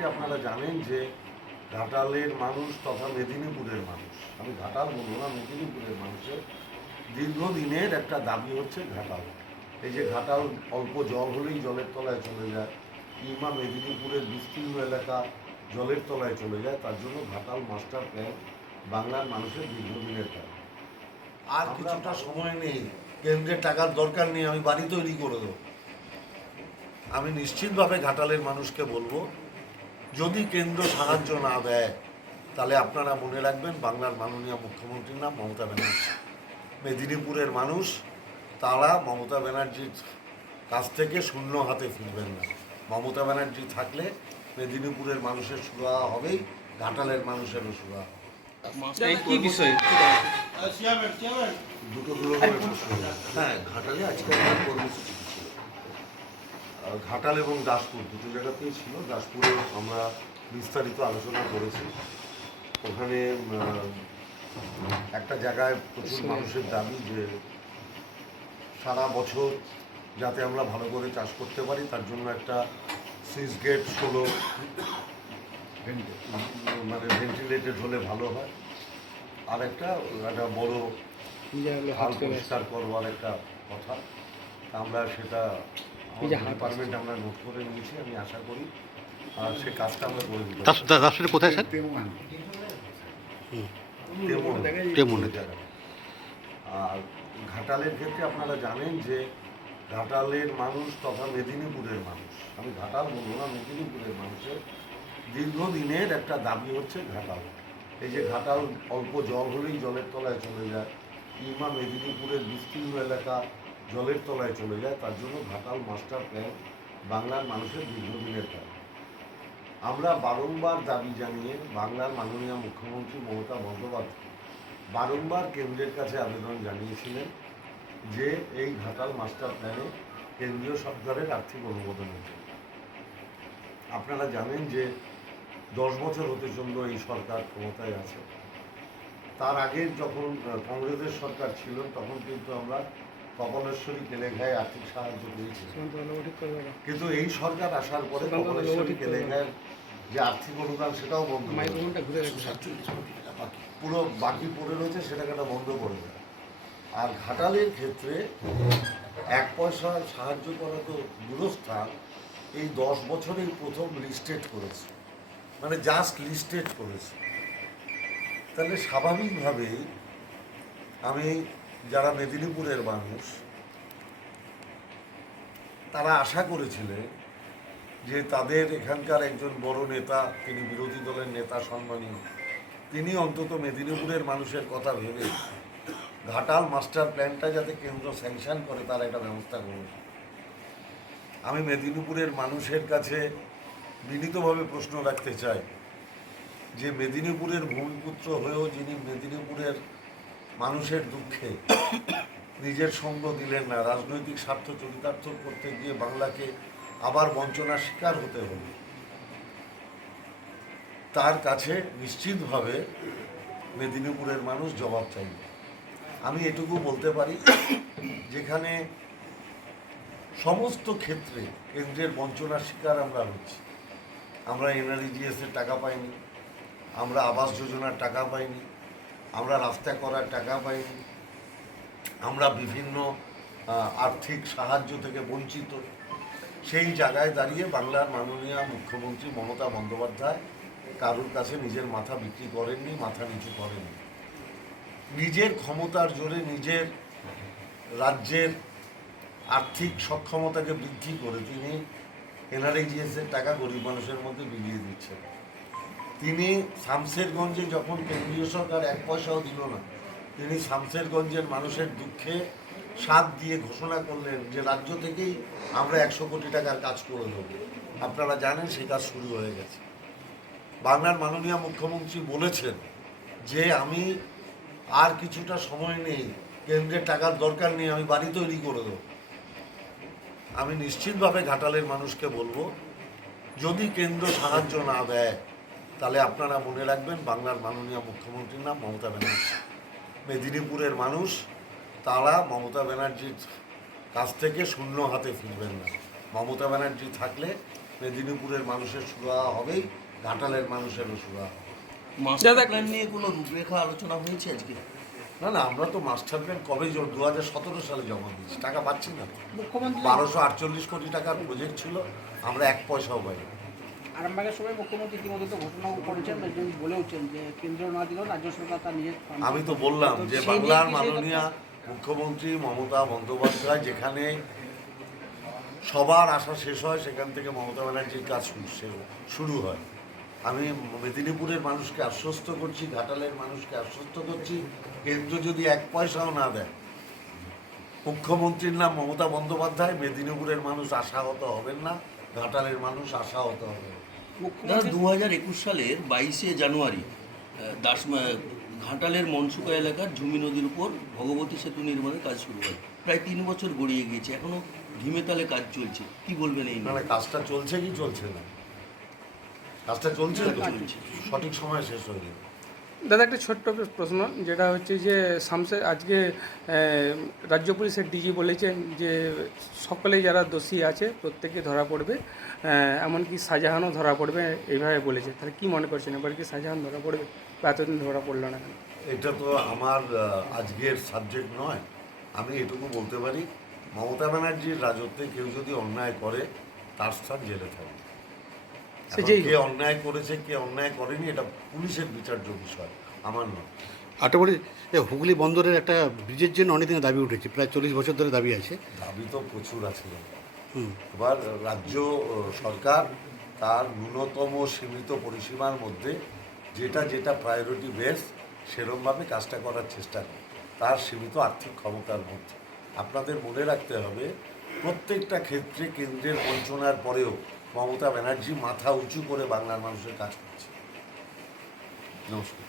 ক্ষেত্রে আপনারা জানেন যে ঘাটালের মানুষ তথা মেদিনীপুরের মানুষ, আমি ঘাটাল বলবো না, মেদিনীপুরের মানুষের দীর্ঘদিনের একটা দাবি হচ্ছে ঘাটাল। এই যে ঘাটাল অল্প জল হলেই জলের তলায় চলে যায়, কিংবা মেদিনীপুরের বিস্তীর্ণ এলাকা জলের তলায় চলে যায়, তার জন্য ঘাটাল মাস্টার প্ল্যান বাংলার মানুষের দীর্ঘদিনের দাবি। আর কিছুটা সময় নেই, কেন্দ্রের টাকার দরকার নেই, আমি বাড়ি তৈরি করে দেবো। আমি নিশ্চিতভাবে ঘাটালের মানুষকে বলবো, যদি কেন্দ্র সাহায্য না দেয় তাহলে আপনারা মনে রাখবেন বাংলার মাননীয় মুখ্যমন্ত্রীর নাম মমতা ব্যানার্জি। মেদিনীপুরের মানুষ তারা মমতা ব্যানার্জির কাছ থেকে শূন্য হাতে ফিরবেন না। মমতা ব্যানার্জি থাকলে মেদিনীপুরের মানুষের সুরাহা হবেই, ঘাটালের মানুষেরও সুরাহা হবে। কি বিষয়? দুটো হ্যাঁ, ঘাটালে আজকে আমার কর্মসূচি ছিল। ঘাটাল এবং দাসপুর দুটো জায়গাতেই ছিল। দাসপুরে আমরা বিস্তারিত আলোচনা করেছি। ওখানে একটা জায়গায় প্রচুর মানুষের দাবি যে সারা বছর যাতে আমরা ভালো করে চাষ করতে পারি, তার জন্য একটা সুইচ গেট 16 মানে ভেন্টিলেটেড হলে ভালো হয়। আর একটা বড় হাল পরিষ্কার করবার একটা কথা, আমরা সেটা ডিপার্টমেন্ট আমরা নোট করে নিয়েছি। আমি আশা করি আর সে কাজটা আমরা করে দিতে দাসপুরে কোথায় স্যার? আর ঘাটালের ক্ষেত্রে আপনারা জানেন যে ঘাটালের মানুষ তথা মেদিনীপুরের মানুষ, আমি ঘাটাল বলবো না, মেদিনীপুরের মানুষের দীর্ঘদিনের একটা দাবি হচ্ছে ঘাটাল। এই যে ঘাটাল অল্প জল হলেই জলের তলায় চলে যায়, কিংবা মেদিনীপুরের বিস্তীর্ণ এলাকা জলের তলায় চলে যায়, তার জন্য ঘাটাল মাস্টার প্ল্যান বাংলার মানুষের দীর্ঘদিনের দাবি। আমরা বারংবার দাবি জানিয়ে বাংলার মাননীয় মুখ্যমন্ত্রী মমতা বন্দ্যোপাধ্যায় বারংবার কেন্দ্রের কাছে আবেদন জানিয়েছিলেন যে এই ঘাটাল মাস্টার প্ল্যানে কেন্দ্রীয় সরকারের আর্থিক অনুমোদনের জন্য। আপনারা জানেন যে 10 বছর হতে চলল এই সরকার ক্ষমতায় আছে। তার আগে যখন কংগ্রেসের সরকার ছিল তখন কিন্তু আমরা কপালেশ্বরী কেলেঘায় আর্থিক সাহায্য পেয়েছি, কিন্তু এই সরকার আসার পরে কপালেশ্বরী কেলেঘায় যে আর্থিক অনুদান সেটাও বন্ধ, পুরো বাকি পড়ে রয়েছে, সেটাকে বন্ধ করে দেয়। আর ঘাটালের ক্ষেত্রে 1 পয়সা সাহায্য করা তো দূরস্থান, এই 10 বছরেই প্রথম লিস্টেড করেছে, মানে জাস্ট লিস্টেড করেছে। তাহলে স্বাভাবিকভাবেই আমি যারা মেদিনীপুরের মানুষ তারা আশা করেছিলেন যে তাদের এখানকার একজন বড় নেতা, তিনি বিরোধী দলের নেতা সম্মানীয়, তিনি অন্তত মেদিনীপুরের মানুষের কথা ভেবে ঘাটাল মাস্টার প্ল্যানটা যাতে কেন্দ্র স্যাংশন করে তার একটা ব্যবস্থা করবে। আমি মেদিনীপুরের মানুষের কাছে বিনীতভাবে প্রশ্ন রাখতে চাই যে মেদিনীপুরের ভূমিপুত্র হয়েও যিনি মেদিনীপুরের মানুষের দুঃখে নিজের সঙ্গ দিলেন না, রাজনৈতিক স্বার্থ চরিতার্থ করতে গিয়ে বাংলাকে আবার বঞ্চনার শিকার হতে হল, তার কাছে নিশ্চিতভাবে মেদিনীপুরের মানুষ জবাব চাইবে। আমি এটুকু বলতে পারি, যেখানে সমস্ত ক্ষেত্রে কেন্দ্রের বঞ্চনার শিকার আমরা হচ্ছি, আমরা NREGS-এর টাকা পাইনি, আমরা আবাস যোজনার টাকা পাইনি, আমরা রাস্তা করার টাকা পাইনি, আমরা বিভিন্ন আর্থিক সাহায্য থেকে বঞ্চিত। সেই জায়গায় দাঁড়িয়ে বাংলার মাননীয় মুখ্যমন্ত্রী মমতা বন্দ্যোপাধ্যায় কারোর কাছে নিজের মাথা বিক্রি করেননি, মাথা নিচু করেননি। নিজের ক্ষমতার জোরে নিজের রাজ্যের আর্থিক সক্ষমতাকে বৃদ্ধি করে তিনি NREGS-এর টাকা গরিব মানুষের মধ্যে বিলিয়ে দিচ্ছেন। তিনি শামশেরগঞ্জে যখন কেন্দ্রীয় সরকার 1 পয়সাও দিল না, তিনি শামশেরগঞ্জের মানুষের দুঃখে সাথ দিয়ে ঘোষণা করলেন যে রাজ্য থেকেই আমরা 100 কোটি টাকার কাজ করে দেব। আপনারা জানেন সেই কাজ শুরু হয়ে গেছে। বাংলার মাননীয় মুখ্যমন্ত্রী বলেছেন যে আমি আর কিছুটা সময় নেই, কেন্দ্রের টাকার দরকার নেই, আমি বাড়ি তৈরি করে দেব। আমি নিশ্চিতভাবে ঘাটালের মানুষকে বলবো, যদি কেন্দ্র সাহায্য না দেয় তাহলে আপনারা মনে রাখবেন বাংলার মাননীয় মুখ্যমন্ত্রীর নাম মমতা ব্যানার্জি। মেদিনীপুরের মানুষ তারা মমতা ব্যানার্জির কাছ থেকে শূন্য হাতে ফিরবেন না। মমতা ব্যানার্জি থাকলে মেদিনীপুরের মানুষের সুরাহা হবেই, ঘাটালের মানুষেরও সুরাহা হবে। মাস্টার প্ল্যান প্ল্যান নিয়ে কোনো রূপরেখা আলোচনা হয়েছে আজকে? না না, আমরা তো মাস্টার প্ল্যান কবে 2017 সালে জমা দিয়েছি, টাকা পাচ্ছি না। মুখ্যমন্ত্রী 1248 কোটি টাকার প্রজেক্ট ছিল, আমরা 1 পয়সাও পাইনি। আরামবাগের সময় মুখ্যমন্ত্রী ইতিমধ্যে তো ঘোষণাও করেছেন, তিনি বলেওছেন যে কেন্দ্র না দিলেও রাজ্য সরকার তার নিজের fund- আমি তো বললাম যে সেই নিয়ে বাংলার কি সেই মাননীয় মুখ্যমন্ত্রী মমতা বন্দ্যোপাধ্যায় যেখানে সবার আশা শেষ হয়, সেখান থেকে মমতা ব্যানার্জির কাজ শুরু হয়। আমি মেদিনীপুরের মানুষকে আশ্বস্ত করছি, ঘাটালের মানুষকে আশ্বস্ত করছি, কেন্দ্র যদি 1 পয়সাও না দেয়, মুখ্যমন্ত্রীর নাম মমতা বন্দ্যোপাধ্যায়, মেদিনীপুরের মানুষ আশাহত হবেন না, ঘাটালের মানুষ আশাহত হবে না। দাদা, মুখ্যমন্ত্রী 2021 সালের 22শে জানুয়ারি ঘাটালের মনসুকা এলাকার ঝুমি নদীর উপর ভগবতী সেতু নির্মাণের কাজ শুরু হয়। প্রায় 3 বছর গড়িয়ে গিয়েছে, এখনো ধিমে তালে কাজ চলছে। কি বলবেন এই নিয়ে? মানে কাজটা চলছে কি চলছে না? কাজটা চলছে তো, চলছে। সঠিক সময় শেষ হয়ে যাবে। দাদা একটা ছোট্ট প্রশ্ন, যেটা হচ্ছে যে আজকে রাজ্য পুলিশের ডিজি বলেছেন যে সকলে যারা দোষী আছে প্রত্যেকে ধরা পড়বে, এমনকি শাহজাহানও ধরা পড়বে, এইভাবে বলেছে। তাহলে কি মনে করছেন, এবার কি শাহজাহান ধরা পড়বে বা এতদিন ধরা পড়লো না কেন? এটা তো আমার আজকের সাবজেক্ট নয়। আমি এটুকু বলতে পারি, মমতা ব্যানার্জির রাজত্বে কেউ যদি অন্যায় করে, তার স্থান জেলে থাকে। সে এখন যেই কে অন্যায় করেছে কে অন্যায় করেনি, এটা পুলিশের বিচার্য বিষয়, আমার নয়। আটাবাড়ি হুগলি বন্দরের একটা ব্রিজের জন্য অনেকদিন দাবি উঠেছে, প্রায় 40 বছর ধরে দাবি আছে। দাবি তো প্রচুর আছে। হুম। এবার রাজ্য সরকার তার ন্যূনতম সীমিত পরিসীমার মধ্যে যেটা যেটা প্রায়োরিটি বেস, সেরমভাবে কাজটা করার চেষ্টা করে, তার সীমিত আর্থিক ক্ষমতার মধ্যে। আপনাদের মনে রাখতে হবে, প্রত্যেকটা ক্ষেত্রে কেন্দ্রের বঞ্চনার পরেও মমতা ব্যানার্জি মাথা উঁচু করে বাংলার মানুষের কাজ করছে। নমস্কার।